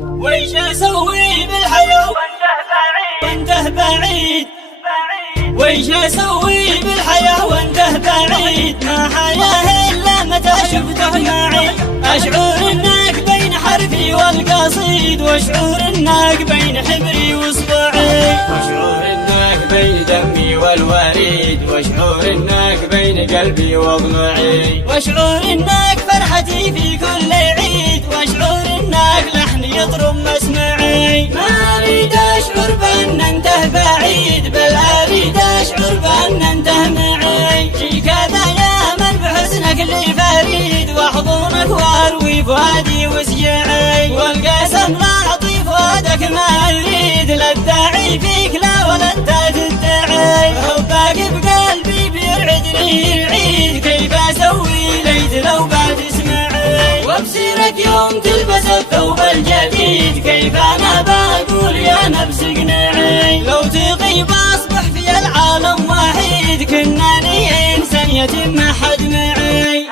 ويش اسوي بالحياة وانته بعيد؟ ويش اسوي بالحياة وانته بعيد؟ ما حياه الا متى شفته معي. اشعر انك بين حرفي والقصيد، واشعر انك بين حبري واصبعي، واشعر انك بين دمي والوريد، واشعر انك بين قلبي واضلعي، واشعر انك فرحتي في كل عيد، واشعر انك لحن يضرب مسمعي. ما اريد اشعر بان انته بعيد، بل اريد اشعر بان انته معي. جي كذا يا من بحسنك اللي فريد، واحضنك واروي فؤادي وسجعي، والقسم لا اعطي فؤادك ما اريد، لا ادعي فيك لا ولا انت تدعي. حبك بقلبي بيرعدني العيد، كيف اسوي ليت لو بعد تسمعي. وبصيرك يوم تلبس الثوب الجديد، كيف انا بقول يا نفس اقنعي. لو تغيب اصبح في العالم وحيد، كنني انسان يتم ما حد معي.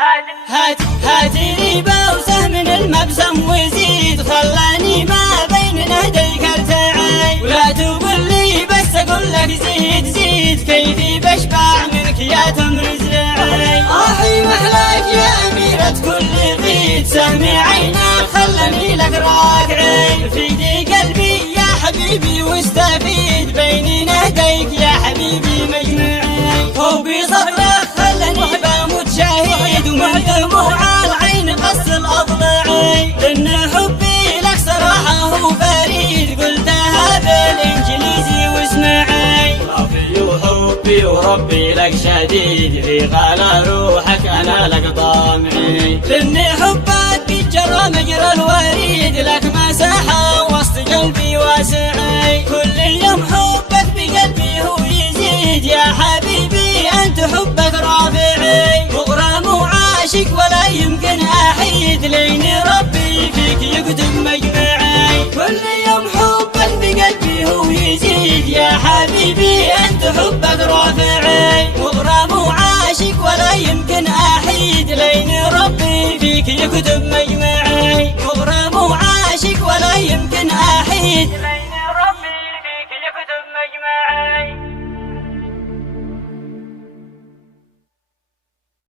هاتي لي بوسه من المبسم وزيد، خلاني ما بين يديك ارتعي. ولا تقول لي بس اقول لك زيد زيد، كيفي بشبع منك يا تمر زرعي. احي محلاك يا اميرة كل غيد، سهمي عينك خلاني لك راكعي. في دي قلبي يا حبيبي واستفيد، بين يديك يا حبيبي مجمعي. فوقي صدرك خلاني بموت شهيد، ومن دموع العين قص الاضلعي. لان حبي لك صراحة هو فريد، قلتها بالانجليزي واسمعي. رافي وحبي وربي لك شديد، في غلا روحك انا لك طامعي. لان حبك بيجرى مجرى الوريد، لك مساحة وسط قلبي واسعي. كل يوم حبك بقلبي هو يزيد، يا حبيبي انت حبك رافعي. مغرم وعاشق ولا يمكن احيد، لين ربي فيك يكتب مجمعي. كل يوم حبك بقلبي هو يزيد، يا حبيبي انت حبك رافعي. مغرم وعاشق ولا يمكن احيد، لين ربي فيك يكتب مجمعي.